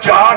4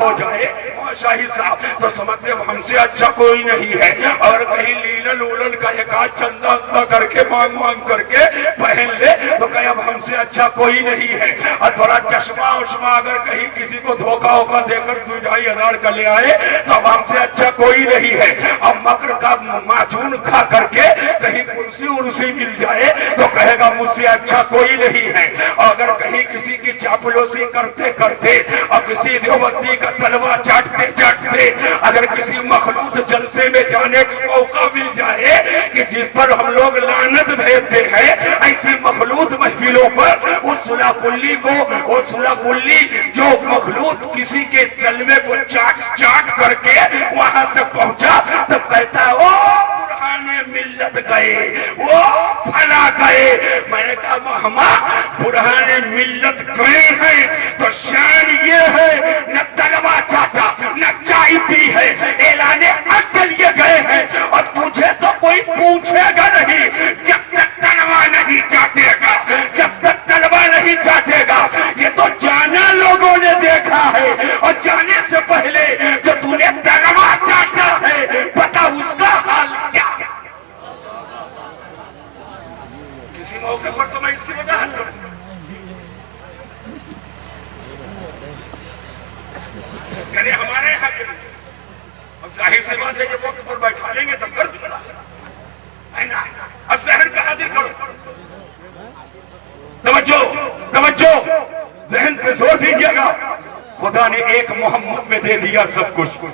ہو جائے شاہی صاحب تو سمجھتے ہم سے اچھا کوئی نہیں ہے، اور کہیں لیلن اولن کا ایک آدھ چندہ اندہ کر کے مانگ کر کے پہن لے تو کہیں اب ہم سے اچھا کوئی نہیں ہے، اور تھوڑا چشمہ اشمہ اگر کہیں کسی کو دھوکہ دے کر 2,500 کا لے آئے تو اب ہم سے اچھا کوئی نہیں ہے، اب مکر کا معجون کھا کر کے کہیں کرسی ارسی مل جائے تو کہے گا مجھ سے اچھا کوئی نہیں ہے، اگر کہیں کسی کی چاپلوسی کرتے کرتے اور کسی دیوبندی کا تلوا چاٹتے چاٹتے اگر کسی مخلوط جلسے میں جانے کا موقع مل جائے کہ جس پر ہم لوگ لعنت بھیجتے ہیں، ایسی مخلوط محفلوں پر اس صلح کلی کو، وہ صلح کلی جو مخلوط کسی کے چلمے کو چاٹ چاٹ کر کے وہاں تک پہنچا، تب کہتا ہے او برہان ملت گئے، وہ فلا گئے۔ میں نے کہا مہما برہان ملت گئے ہیں تو شان یہ ہے نہ تلوا چاٹا نہ چائے پی ہے، اعلان حق کے لیے گئے ہیں، اور تجھے تو کوئی پوچھے گا نہیں جب تک تلوا نہیں چاٹے گا، جب تک تلوا نہیں چاٹے گا۔ یہ تو جانا لوگوں نے دیکھا ہے، اور جانے سے پہلے جو تو نے تلوا چاٹا ہے پتا اس کا حال کیا۔ کسی موقع پر تو میں اس کی وضاحت کروں، یعنی ہمارے یہاں کے اب ظاہر سی بات ہے کہ وقت پر بیٹھا لیں گے تب کر دوں ہے نا۔ اب ذہن کا حاضر کرو، توجہ توجہ، ذہن پہ زور دیجیے گا۔ خدا نے ایک محمد میں دے دیا سب کچھ،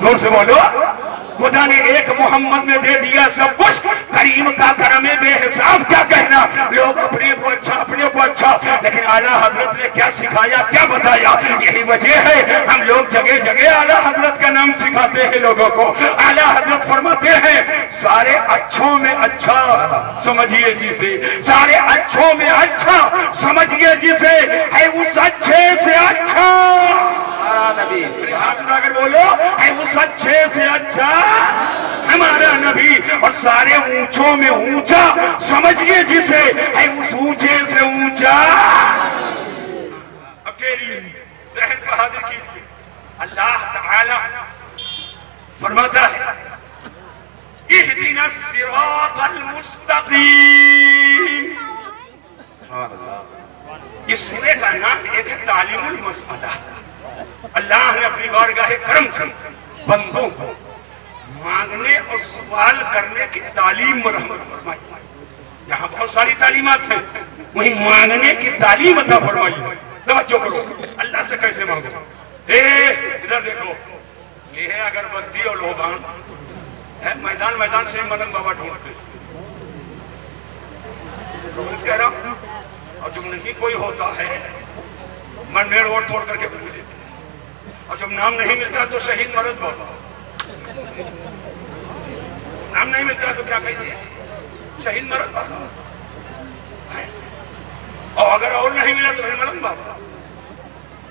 زور سے بولو، خدا نے ایک محمد میں دے دیا سب کچھ۔ کریم کا کرم بے حساب کیا کہنا، لوگ اپنے کو اچھا اپنے کو اچھا، لیکن اعلیٰ حضرت نے کیا سکھایا کیا بتایا، یہی وجہ ہے ہم لوگ جگہ جگہ اعلیٰ حضرت کا نام سکھاتے ہیں لوگوں کو۔ اعلیٰ حضرت فرماتے ہیں سارے اچھوں میں اچھا سمجھیے جسے، سارے اچھوں میں اچھا سمجھیے جسے، ہے اس اچھے سے اچھا نبی، ہاتھ اٹھا کر بولو، ہے اس اچھے سے اچھا ہمارا نبی، اور سارے اونچوں میں اونچا سمجھیے جسے، ہے اس اونچے سے اونچا۔ اب تیری ذہن کو حاضر کی، اللہ تعالی فرماتا ہے اہدنا الصراط المستقیم۔ اس سورے کا نام ایک ہے تعلیم المسئلہ۔ اللہ نے اپنی بارگاہ کرم سے بندوں کو مانگنے اور سوال کرنے کی تعلیم مرحمت فرمائی۔ یہاں بہت ساری تعلیمات ہیں، وہیں مانگنے کی تعلیم عطا فرمائی۔ توجہ کرو، اللہ سے کیسے مانگو؟ ادھر دیکھو، یہ ہے اگربتی اور لوبان، میدان میدان سے ملنگ بابا ڈھونڈتے کہہ رہا ہوں، اور جب نہیں کوئی ہوتا ہے من میڑ اور توڑ کر کے بھول لیتے ہیں، اور جب نام نہیں ملتا تو شہید مرد بابا، نام نہیں ملتا تو کیا کہتے ہیں شہید مرد بابا، اور اگر اور نہیں ملا تو پھر ملنگ بابا،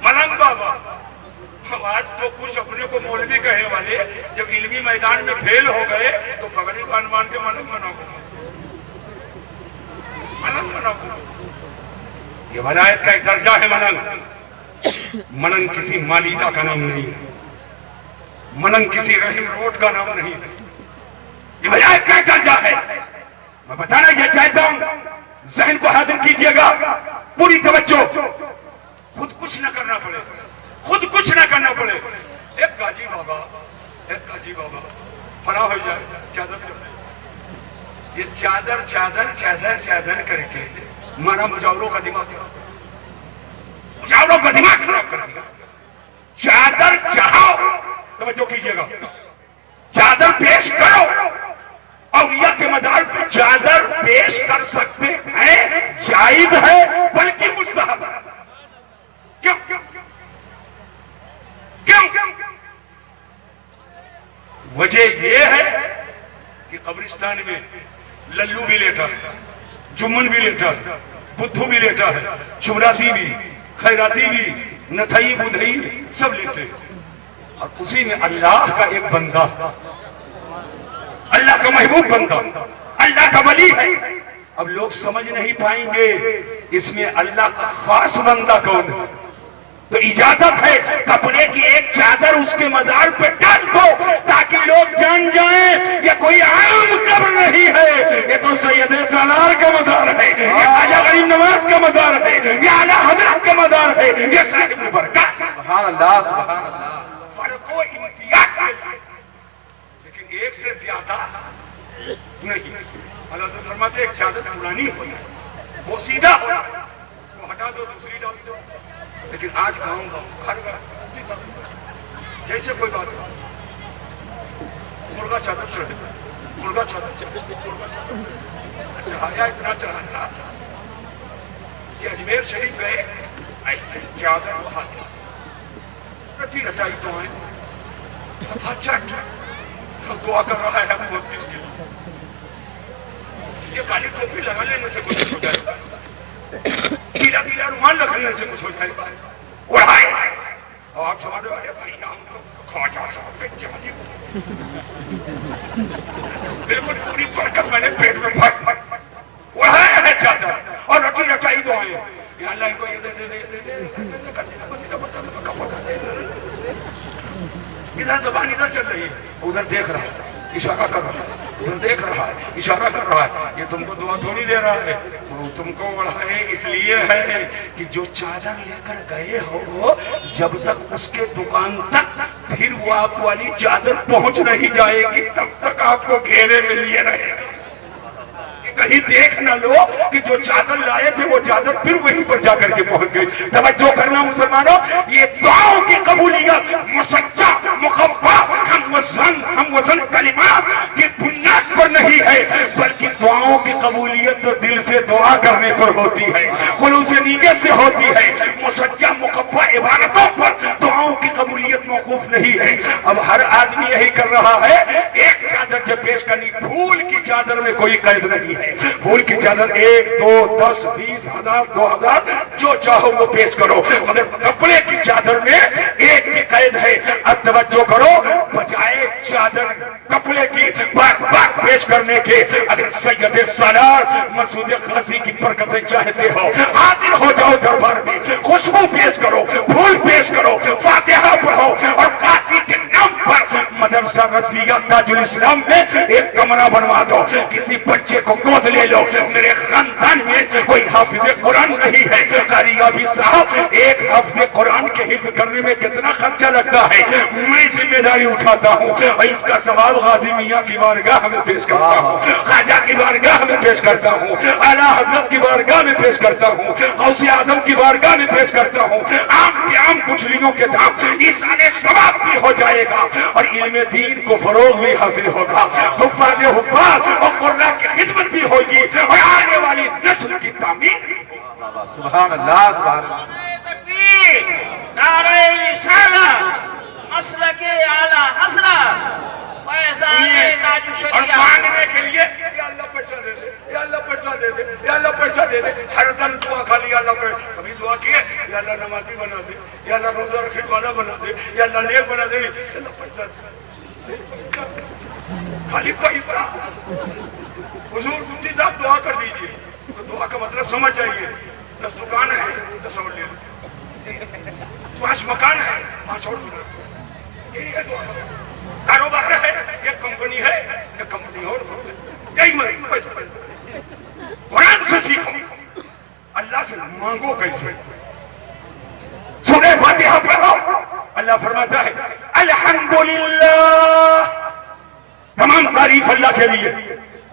ملنگ بابا۔ آج تو کچھ اپنے کو مولوی کہے والے جب علمی میدان میں فیل ہو گئے تو پگڑی مان کے ملنگ بنا کو، ملنگ بنا کو۔ یہ ولایت کا ایک درجہ ہے ملنگ۔ ملنگ کسی مالیدہ کا نام نہیں ہے، ملنگ کسی رحم روٹ کا نام نہیں ہے، یہ ولایت کا ایک درجہ ہے۔ میں بتانا یہ چاہتا ہوں، ذہن کو حاضر کیجئے گا، پوری توجہ، خود کچھ نہ کرنا پڑے، خود کچھ نہ کرنا پڑے۔ ایک گاجی بابا فنا ہو جائے، چادر چادر، یہ چادر چادر چادر چادر کر کے ہمارا مجاوروں کا دماغ خراب کر دیا۔ چادر چاہو، توجہ کیجئے گا، چادر پیش کرو، اولیاء کے مدار پہ چادر پیش کر سکتے ہیں، جائز ہے بلکہ مستحب ہے۔ کیوں؟ وجہ یہ ہے کہ قبرستان میں للو بھی لیتا ہے، جمن بھی لیتا ہے، بدھو بھی لیتا ہے، شبراتی بھی، خیراتی بھی، نتھائی بدھائی سب لیتے ہیں، اور اسی میں اللہ کا ایک بندہ، اللہ کا محبوب بندہ، اللہ کا ولی ہے۔ اب لوگ سمجھ نہیں پائیں گے اس میں اللہ کا خاص بندہ کون ہے۔ تو اجازت ہے کپڑے کی ایک چادر اس کے مزار پہ ڈال دو تاکہ لوگ جان جائیں یہ کوئی عام قبر نہیں ہے، یہ تو سید سالار کا مزار ہے، یہ خواجہ غریب نواز کا مزار ہے، یہ اعلیٰ حضرت کا مزار ہے، یہ صاحب برکات۔ سبحان اللہ سبحان اللہ۔ فرق و امتیاز میں ہے لیکن ایک سے زیادہ نہیں۔ اللہ تعالیٰ فرماتے ہیں ایک چادر پرانی ہو جائے وہ سیدھا ہو جائے اس کو ہٹا دو دوسری ڈال دو، لیکن آج گاؤں ہر جیسے کوئی بات ہو مرغا چادر چڑھے مرغا چادر چڑھے مرغا چادر چڑھایا اتنا چڑھایا کہ اجمیر شریف گئے ایسے چادر وہاں رٹی رٹائی دعائیں سب چٹ دعا کر رہا ہے محدث کے لیے، یہ کالی ٹوپی لگا لینے سے کچھ ہو جائے گا، پیلا پیلا رومال لگا لینے سے کچھ ہو جائے گا، اڑھائے اور آپ سمجھ رہے بھائی ہم تو خواجہ صاحب پہ جانے بالکل پوری برکت میں نے پیٹ میں بھر اڑھایا ہے چادر اور رٹی رٹائی دعائیں یا اللہ ان کو یہ دے دے دے دے دے دے کدینا کدینا بتا دے کپڑا دے دے، ادھر زبان ادھر چل رہی ہے ادھر دیکھ رہا ہے اشارہ کر رہا ہے، ادھر دیکھ رہا ہے اشارہ کر رہا ہے، یہ تم کو دعا تھوڑی دے رہا ہے، وہ تم کو بڑھائے اس لیے ہے کہ جو چادر لے کر گئے ہو جب تک اس کے دکان تک پھر وہ آپ والی چادر پہنچ نہیں جائے گی تب تک آپ کو گھیرے میں لیے رہے گا، کہیں دیکھ نہ لو کہ جو چادر لائے تھے وہ چادر پھر وہیں پر جا کر کے پہنچ گئی۔ توجہ کرنا مسلمانوں، یہ دعاؤں کی قبولیت مسجع مخفف ہم وزن کلمات کی بنیاد پر نہیں ہے بلکہ دعاؤں کی قبولیت تو دل سے دعا کرنے پر ہوتی ہے، خلوص نیت سے ہوتی ہے، مسجع مخفف عبادتوں پر دعاؤں کی قبولیت موقوف نہیں ہے۔ اب ہر آدمی یہی کر رہا ہے، ایک چادر جب پیش کرنی، پھول کی چادر میں کوئی قید نہیں ہے، پھول کی چادر 1 2 10 20 ہزار 2000 جو چاہو وہ پیش کرو، مگر کپڑے کی چادر میں ایک کی قید ہے۔ اب توجہ کرو، بجائے چادر کپڑے کی بار بار پیش کرنے کے اگر سید سالار مسعود غازی کی برکتیں چاہتے ہو حاضر ہو جاؤ دربار میں، خوشبو پیش کرو، پھول پیش کرو، فاتحہ پڑھو اور قاضی کے نام پر مدرسہ رضویہ تاج الاسلام میں ایک کمرہ بنوا دو، کسی بچے کو گود لے لو۔ میرے خاندان میں کوئی حافظ قرآن نہیں ہے، قاری عابد صاحب ایک حافظ قرآن کے حفظ کرنے میں کتنا خرچہ لگتا ہے میں ذمہ داری اٹھاتا ہوں اور اس کا ثواب غازی میاں کی بارگاہ میں پیش کرتا ہوں، خواجہ کی بارگاہ میں پیش کرتا ہوں، اعلیٰ حضرت کی بارگاہ میں پیش کرتا ہوں، غوث اعظم کی بارگاہ میں پیش کرتا ہوں۔ عام کے عام گٹھلیوں کے دام ایسان ثواب بھی ہو جائے گا اور علم دین کو فروغ بھی حاصل ہوگا، حفاظ اور قرآن کی خدمت بھی ہوگی اور آنے والی نسل کی تعمیر بھی ہوگی۔ سبحان اللہ سبحان اللہ۔ تکبیر، نعرہ رسالت، مسلک اعلیٰ حضرت، فیضان تاج اور الشریعہ۔ مانگنے کے لیے یا اللہ پیسہ دے دے، یا اللہ پیسہ دے دے، یا اللہ پیسہ دے دے، ہر دم دعا کھا لی اللہ پہ، کبھی دعا کیے یا اللہ نمازی بنا دے، یا اللہ روزہ رکھنے والا بنا دے، یا اللہ نیک بنا دے، یا اللہ پیسہ دے، خالی پیسہ۔ حضور مفتی صاحب دعا کر دیجئے تو دعا کا مطلب سمجھ جائیے، 10 دکان ہے 10 اور لے لو، 5 مکان ہے 5 اور لے لو، یہی ہے دعا۔ کاروبار ہے، ایک کمپنی ہے، ایک کمپنی اور یہی میں پیسہ دے۔ قرآن سے سیکھو، اللہ سے مانگو کیسے، سورہ فاتحہ پڑھو۔ اللہ فرماتا ہے الحمدللہ، تمام تعریف اللہ کے لیے،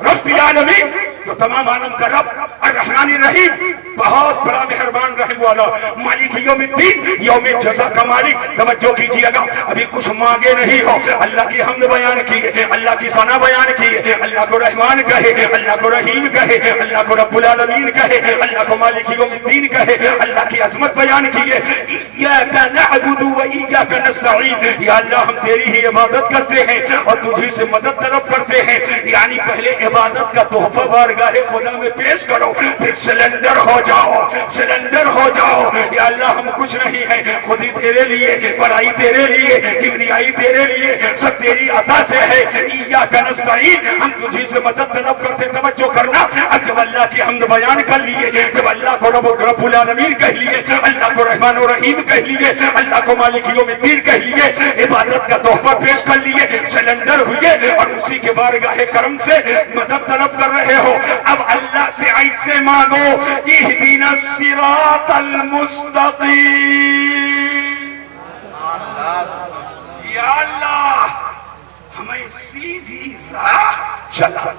رب العالمین جو تمام عالم کا رب، الرحمن الرحیم بہت بڑا مہربان رحم والا، مالک یوم الدین یوم جزا کا مالک۔ توجہ کیجیے گا، ابھی کچھ مانگے نہیں ہو، اللہ کی حمد بیان کیے، اللہ کی ثنا بیان کیے، اللہ کو رحمان کہے، اللہ کو رحیم کہے، اللہ کو رب العالمین کہے، اللہ کو مالک یوم الدین کہے، اللہ کی عظمت بیان کیے۔ ایاک نعبد و ایاک نستعین، یا اللہ ہم تیری ہی عبادت کرتے ہیں اور تجھی سے مدد طلب کرتے ہیں، یعنی پہلے عبادت کا تحفہ بارگاہ خدا میں پیش کرو، پھر سلنڈر ہو جاؤ، سلنڈر ہو جاؤ۔ یا اللہ ہم کچھ نہیں ہیں، خود ہی تیرے لیے، بڑائی تیرے لیے، کبریائی تیرے لیے، سب تیری عطا سے ہے۔ ایاک نستعین، ہم تجھی سے مدد طلب کرتے۔ توجہ کرنا، اب جب اللہ کی کی حمد بیان کر لیے، جب اللہ کو رب العالمین کہہ لیے، اللہ کو رحمان و رحیم کہہ لیے، اللہ کو مالک یوم الدین کہہ لیے، عبادت کا تحفہ پیش کر لیے، سلنڈر ہوئے اور اسی کے بارگاہ کرم سے مدد طلب کر رہے ہو، اب اللہ سے ایسے مانگو اہدنا الصراط المستقیم، یا اللہ ہمیں سیدھی راہ چلا،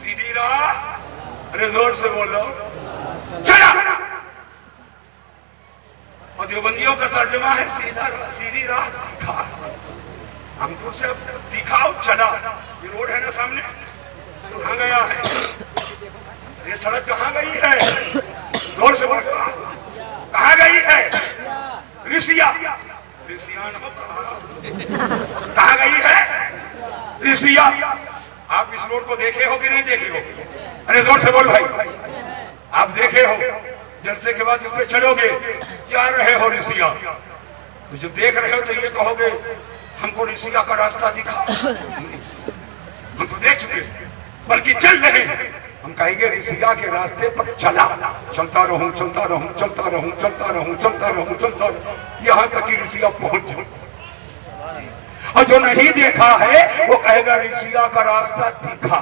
سیدھی راہ، ارے زور سے بولو، چلا۔ اور دیوبندیوں کا ترجمہ ہے سیدھی راہ دکھا، ہم تو سے دکھاؤ چلا، یہ روڈ ہے نا سامنے، کہاں گیا ہے یہ سڑک، کہاں گئی ہے، زور سے بولو، کہاں گئی ہے، رسیا کہاں گئی ہے، رسیا۔ آپ اس روڈ کو دیکھے ہو کہ نہیں دیکھے ہو، ارے زور سے بول بھائی، آپ دیکھے ہو، جلسے کے بعد اس پہ چلو گے، جا رہے ہو رسیا، تو جب دیکھ رہے ہو تو یہ کہو گے ہم کو رسیا کا راستہ دکھا، ہم تو دیکھ چکے بلکہ چل رہے ہیں، ہم کہیں گے رسیا کے راستے پر چلا، چلتا رہوں چلتا رہوں چلتا رہوں چلتا رہوں چلتا رہوں چلتا رہوں یہاں تک کہ رسیا پہنچ جاؤں، اور جو نہیں دیکھا ہے وہ کہے گا رسیا کا راستہ دکھا،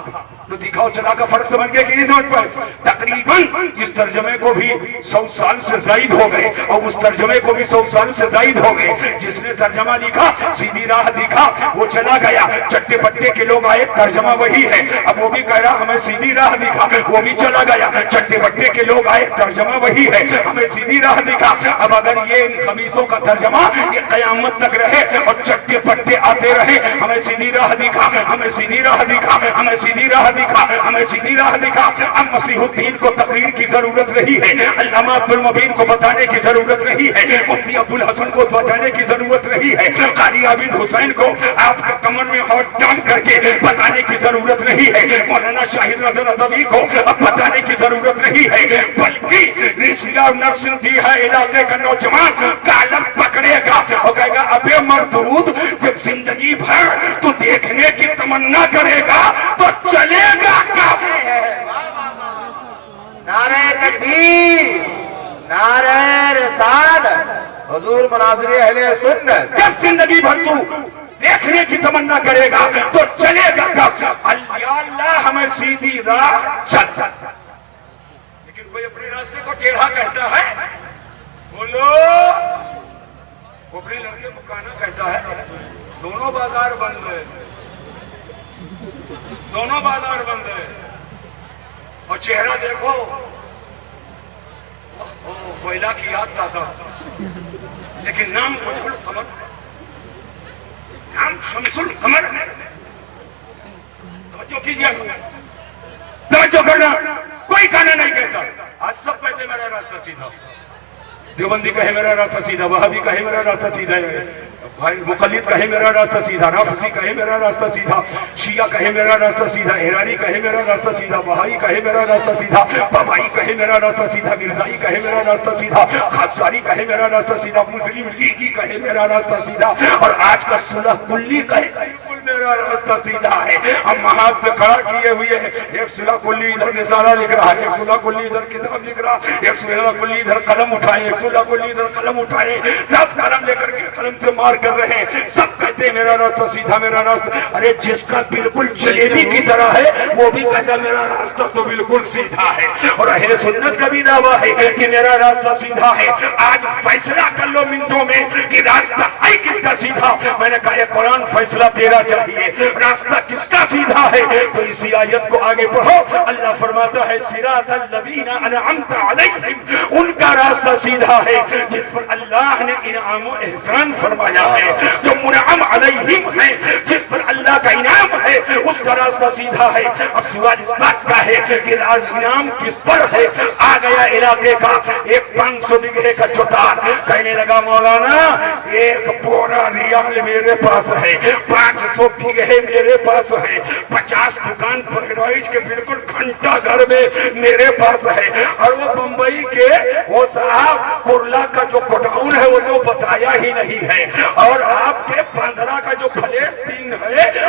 تو دکھاؤ چلا کا فرق سمجھ گئے کہ نہیں سمجھ پائے؟ تقریباً اس ترجمے کو بھی 100 سال سے زائد ہو گئے اور اس ترجمے کو بھی 100 سال سے زائد ہو گئے، جس نے ترجمہ لکھا سیدھی راہ دکھا وہ چلا گیا، چٹے پٹے کے لوگ آئے ترجمہ وہی ہے، اب وہ بھی کہہ رہا ہمیں سیدھی راہ دکھا، وہ بھی چلا گیا، چٹے پٹے کے لوگ آئے ترجمہ وہی ہے، ہمیں سیدھی راہ دکھا۔ اب اگر یہ ان خبیثوں کا ترجمہ یہ قیامت تک رہے اور چٹے پٹے آتے رہے ہمیں سیدھی راہ دکھا، ہمیں سیدھی راہ دکھا، ہمیں سیدھی راہ دکھا، ہمیں سیدھی راہ دکھا، اب مسیح الدین کو تقریر کی ضرورت نہیں ہے، علامہ عبد المبین کو بتانے کی ضرورت نہیں ہے، مفتی ابو الحسن کو بتانے کی ضرورت نہیں ہے، قاری عابد حسین کو آپ کے کمر میں ہاتھ ڈال کر کے بتانے کی ضرورت نہیں ہے، مولانا شاہد رضا نظوی کو اب بتانے کی ضرورت نہیں ہے، بلکہ رسیا نرسندیہا علاقے کا نوجوان کالر پکڑے گا اور کہے گا ابے مردود جب زندگی بھر تو دیکھنے کی تمنا کرے گا تو چلے گا کب؟ نعرہ تکبیر، نعرہ رسالت، حضور مناظر اہل سنت، جب زندگی بھر تو دیکھنے کی تمنا کرے گا تو چلے گا کب؟ یا اللہ ہمیں سیدھی راہ چل، لیکن کوئی اپنے راستے کو ٹیڑھا کہتا ہے، بولو، وہ اپنے لڑکے کو کانا کہتا ہے، دونوں بازار بند ہے، دونوں بازار بند ہے، اور چہرہ دیکھو کوئلہ کی یاد تازہ، لیکن نام وجہ القمر، نام شمس القمر ہے، توجہ کیجئے، توجہ کرنا، کوئی کانا نہیں کہتا، آج سب کہتے میرا راستہ سیدھا، دیوبندی کہے میرا راستہ سیدھا، وہابی کہے میرا راستہ سیدھا ہے، مقلد کہے میرا راستہ سیدھا، رافضی کہے میرا راستہ سیدھا، شیعہ کہے میرا راستہ سیدھا، ایرانی کہے میرا راستہ سیدھا، بہائی کہے میرا راستہ سیدھا، بابائی کہے میرا راستہ سیدھا، مرزائی کہے میرا راستہ سیدھا، خاکساری کہے میرا راستہ سیدھا، مسلم لیگی کہے میرا راستہ سیدھا، اور آج کا صلح کلی کہے بالکل میرا راستہ سیدھا ہے۔ ہم ہاتھ پہ کھڑا کیے ہوئے ہیں، ایک صلح کلی ادھر رسالہ لکھ رہا ہے، ایک صلح کلی ادھر کتاب لکھ رہا ہے، ایک صلح کلی ادھر قلم اٹھائے، ایک صلح کلی ادھر قلم اٹھائے، سب قلم لے کر کے قلم سے مار کر رہے ہیں، سب کہتے ہیں میرا راستہ سیدھا، میرا راستہ، ارے جس کا بالکل جلیبی کی طرح ہے وہ بھی کہتا میرا راستہ تو بالکل سیدھا ہے، اور اہل سنت کا بھی دعویٰ ہے کہ میرا راستہ سیدھا ہے۔ آج فیصلہ کر لو منٹوں میں کہ راستہ ہے کس کا سیدھا، میں نے کہا یہ قرآن فیصلہ تیرا چاہیے، راستہ کس کا سیدھا ہے، تو اسی آیت کو آگے پڑھو، اللہ فرماتا ہے صراط الذین انعمت علیہم، ان کا راستہ سیدھا ہے جس پر اللہ نے انعام و احسان فرمایا ہے، جو منعم علیہم ہے جس پر اللہ کا انعام ہے اس کا راستہ سیدھا ہے۔ اب سوال اس بات کا ہے کہ انعام کس پر ہے؟ آ گیا علاقے کا ایک 500 بیگھے کا چوتار، کہنے لگا مولانا ایک بورا ریال میرے پاس ہے، 500 بیگھے میرے پاس ہے، 50 دکان پرائز کے بالکل گھنٹہ گھر میں میرے پاس ہے، اور وہ بمبئی کے وہ صاحب کرلا کا جو گوڈاؤن ہے وہ تو بتایا ہی نہیں ہے، اور آپ کے 15 کا جو پلیٹ 3 ہے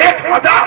1000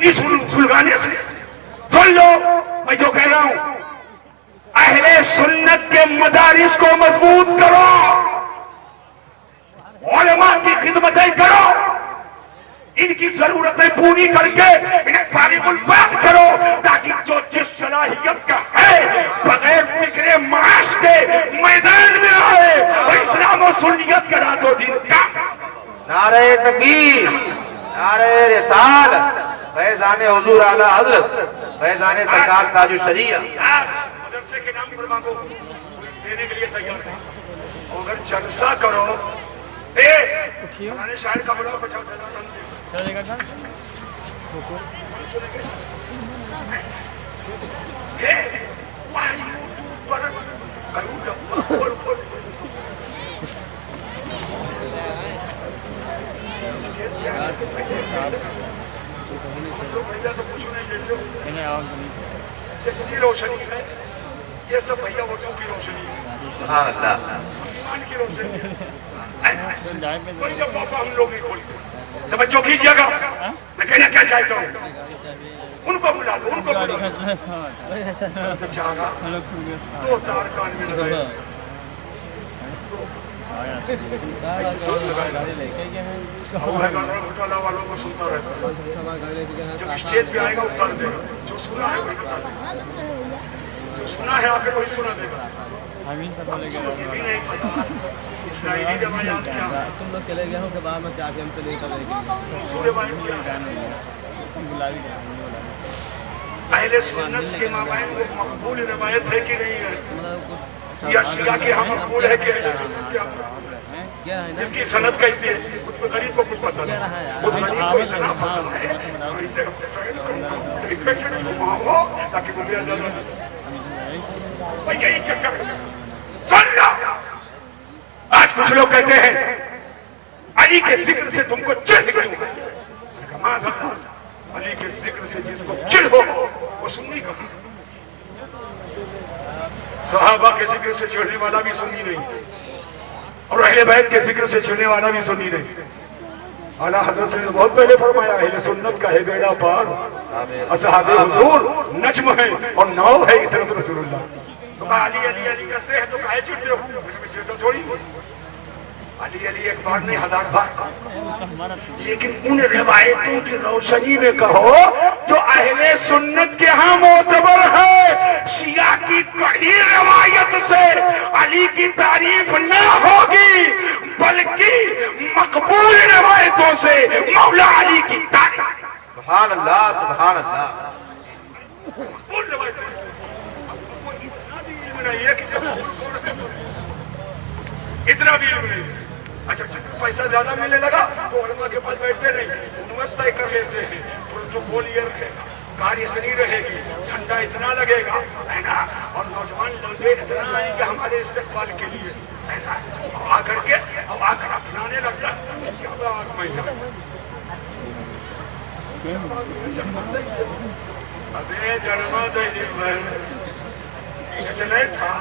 سنی سلگانے سے سن لو میں جو کہہ رہا ہوں اہل سنت کے مدارس کو مضبوط کرو علماء کی خدمتیں کرو ان کی ضرورتیں پوری کر کے انہیں فارغ البال کرو تاکہ جو جس صلاحیت کا ہے بغیر فکر معاش کے میدان میں آئے اور اسلام و سنیت کا رات و دن کا نعرہ تکبیر، نعرہ رسالت، فیضان حضور اعلی حضرت، فیضان سرکار تاج الشریعہ۔ مدرسے کے نام پر مانگو کوئی دینے کے لیے تیار ہے، اگر جلسہ کرو پرانے شاعر کا بڑا 50,000 چلے گا جتنی روشنی ہے یہ سب بھیا وضو کی روشنی ہے، سبحان اللہ، ایمان کی روشنی ہے، کوئی جب پاپا ہم لوگ نہیں کھولتے۔ توجہ کیجئے گا، میں کہنا کیا چاہتا ہوں، ان کو بلا دو، ان کو بلا دو، بچارہ دو تار کان میں لگائے، گھٹالا والوں کو سنتا رہتا ہے، جب اسٹیج پہ آئے گا اتار دے گا، جو سنا ہے وہی بتا دے گا، جو سنا ہے آکر وہی سنا دے گا۔ یہ بھی نہیں پتا اسرائیلی روایات کیا ہے، تم لوگ چلے گئے ہو کہ بعد میں چاہ کے ہم سے لے کر منصور روایت کیا ہے۔ اہل سنت کے مابین وہ مقبول روایت ہے کہ نہیں ہے، یا شیعہ کے ہاں مقبول ہے کہ اہل سنت کے ہاں مقبول ہے، اس کی سند کیسی ہے، کچھ غریب کو کچھ پتا نہیں، کچھ غریب کو اتنا پتا ہے ایک پیشنٹ گھماؤ تاکہ وہ بھی آزاد ہو، یہی چکر ہے۔ سن لو، آج کچھ لوگ کہتے ہیں علی کے ذکر سے تم کو چڑھ کیوں ہے، میں نے کہا معاذ اللہ، علی کے ذکر سے جس کو چڑھ ہو وہ سنی کہاں، صحابہ کے ذکر سے چڑھنے والا بھی سنی نہیں، اور اہل بیت کے ذکر سے چڑھنے والا بھی سنی نہیں۔ اعلیٰ حضرت نے بہت پہلے فرمایا اہل سنت کا ہے بیڑا پار، اصحاب حضور نجم ہے اور ناؤ ہے اطرت رسول اللہ۔ تو کہا علی علی علی کرتے ہیں تو کہے چڑھتے ہو، میں نے چڑھتا تھوڑی ہوں، علی علی ایک بار نہیں 1000 بار کہا، لیکن ان روایتوں کی روشنی میں کہو جو اہل سنت کے ہاں معتبر ہے، شیعہ کی کڑی روایت سے علی کی تعریف نہ ہوگی بلکہ مقبول روایتوں سے مولا علی کی تعریف۔ سبحان اللہ، سبحان اللہ۔ مقبول روایتیں کو اتنا بھی علم نہیں ہے کہ مقبول کون ہے، اتنا بھی علم نہیں ہے۔ اچھا پیسہ زیادہ ملنے لگا تو علماء کے پاس بیٹھتے نہیں، عنوان طے کر لیتے ہیں، پروٹوکول یہ رہے گا، کار اتنی رہے گی، جھنڈا اتنا لگے گا، ہے نا، اور نوجوان لڑکے اتنا آئیں گے ہمارے استقبال کے لیے، ہے نا، اور آ کر کے اب آ کر اپنانے لگتا تو کیا بات میں ابے جنما دہلی میں اتنے تھا،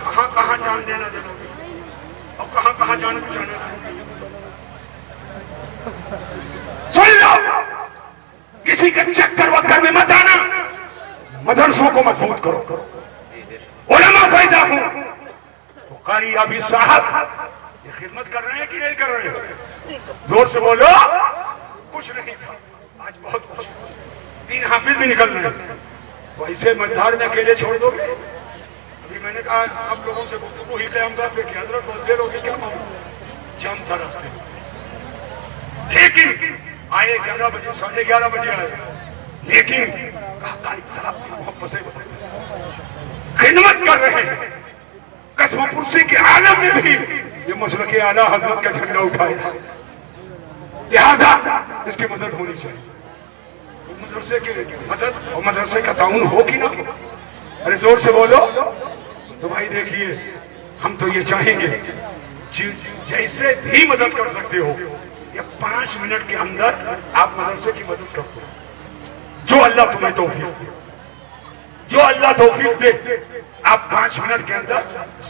کہاں کہاں جان دینا ضروری اور کہاں کہاں جان بچانا ضروری۔ سن لو، کسی کے چکر وکر میں مت آنا، مدرسوں کو مضبوط کرو، علماء پیدا ہوں۔ تو قاری ابھی صاحب یہ خدمت کر رہے ہیں کہ نہیں کر رہے ہیں؟ زور سے بولو، کچھ نہیں تھا آج بہت کچھ، 3 حافظ بھی نکل رہے ہیں، تو ایسے مزدار میں اکیلے چھوڑ دو گے؟ ابھی میں نے کہا آپ لوگوں سے گفتگو ہی قیامگاہ پہ کہ حضرت بہت دیر ہوگی، کیا معاملہ؟ جام تھا راستے میں، لیکن آئے 11 بجے 11:30 بجے آئے، لیکن کہا قاری صاحب کی محبتیں بہت ہیں، خدمت کر رہے ہیں، قسم پرسی کے عالم میں بھی یہ مسلک اعلیٰ حضرت کا جھنڈا اٹھایا، لہذا اس کی مدد ہونی چاہیے، مدرسے کی مدد اور مدرسے کا تعاون ہو کہ نہ ہو، ارے زور سے بولو۔ تو بھائی دیکھیے، ہم تو یہ چاہیں گے جیسے بھی مدد کر سکتے ہو، یا 5 منٹ کے اندر آپ مدرسے کی مدد کرتے ہو، جو اللہ تمہیں توفیق دے، جو اللہ توفیق دے، آپ 5 منٹ کے اندر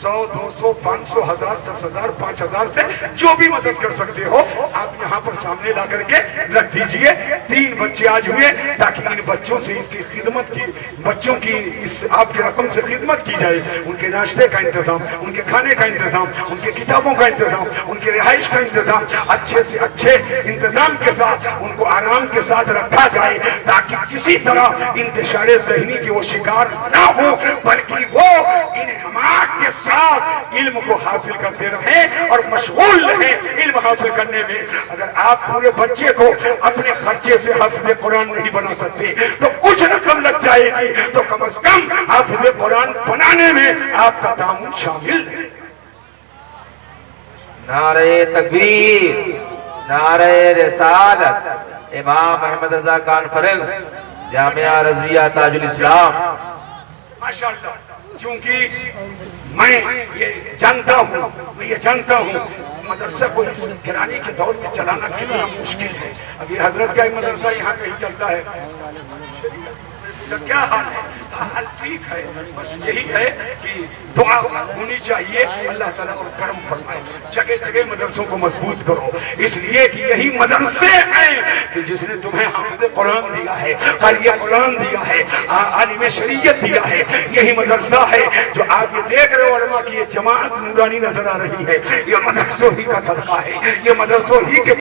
100 200 500 1000 10,000 5000 سے جو بھی مدد کر سکتے ہو آپ یہاں پر سامنے لا کر کے رکھ دیجئے. 3 بچے آج ہوئے تاکہ ان بچوں سے اس کی خدمت کی, بچوں کی اس آپ کی رقم سے خدمت کی جائے. ان کے ناشتے کا انتظام, ان کے کھانے کا انتظام, ان کے کتابوں کا انتظام, ان کی رہائش کا انتظام اچھے سے اچھے انتظام کے ساتھ ان کو آرام کے ساتھ رکھا جائے تاکہ کسی طرح انتشار ذہنی کی وہ شکار نہ ہو, بلکہ وہ انہماک کے ساتھ علم کو حاصل کرتے رہیں اور مشغول رہیں علم حاصل کرنے میں. اگر آپ پورے بچے کو اپنے خرچے سے حافظ قرآن نہیں بنا سکتے تو کچھ رقم لگ جائے گی, تو کم از کم حافظ قرآن بنانے میں آپ کا تعاون شامل ہے. نعرہ تکبیر, نعرہ رسالت. امام احمد رضا کانفرنس, جامعہ رضویہ تاج الاسلام. ماشاءاللہ, چونکہ میں یہ جانتا ہوں مدرسہ کو اس گرانی کے دور میں چلانا کتنا مشکل ہے. ابھی حضرت کا مدرسہ یہاں کہیں چلتا ہے, کیا حال ہے؟ حال ٹھیک ہے, بس یہی ہے کہ دعا ہونی چاہیے, اللہ تعالیٰ اور کرم فرمائے. جگہ جگہ مدرسوں کو مضبوط کرو, اس لیے کہ یہی مدرسے ہیں کہ جس نے تمہیں حافظ قرآن دیا ہے, قاری قرآن دیا ہے, عالم شریعت دیا ہے. یہی مدرسہ ہے جو آپ یہ دیکھ رہے ہو علماء کی یہ جماعت نورانی نظر آ رہی ہے, یہ مدرسوں ہی کا صدقہ ہے, یہ مدرسوں ہی کے